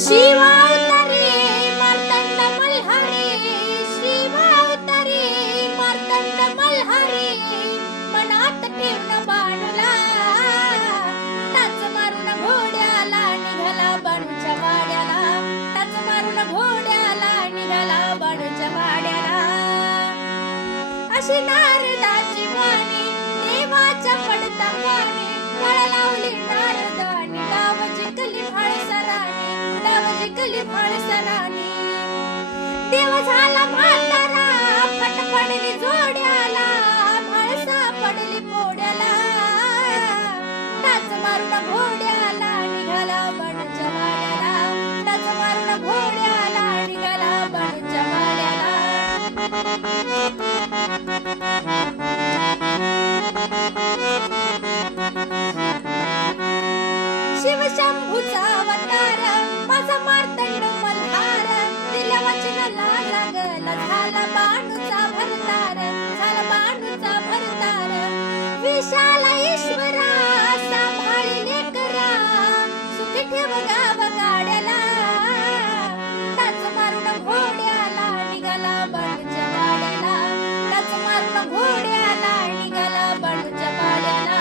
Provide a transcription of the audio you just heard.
शिवावतारी मार्तंड मल्हारी, शिवावतारी मार्तंड मल्हारी, मनात ठेवून बाणूला, टाच मारून घोड्याला निघाला बाणूच्या वाड्याला, टाच मारून घोड्याला निघाला बाणूच्या वाड्याला. अशी नारदाची वाणी देवाच्या पडता कानी, कळ लावली नारदानी, डाव जिंकली फाळसरानी, डाव जिंकली फाळसरानी. देव झाला म्हातारा, फट पडली जोड्याला, फाळसा पडली पोड्याला, टाच मारून घोड्याला निघाला बाणूच्या वाड्याला, टाच मारून घोड्याला निघाला बाणूच्या वाड्याला. शिवशंभूचा अवतार माझा मार्तंड मल्हार, दिल्या वचनाला लागला झाला बाणूचा भरतार, झाला बाणूचा भरतार. विशाल ईश्वरा सांभाळी लेकरा, सुखी ठेव गाव गाड्याला, टाच मारून घोड्याला निघाला बाणूच्या वाड्याला, टाच मारून घोड्याला निघाला बाणूच्या वाड्याला.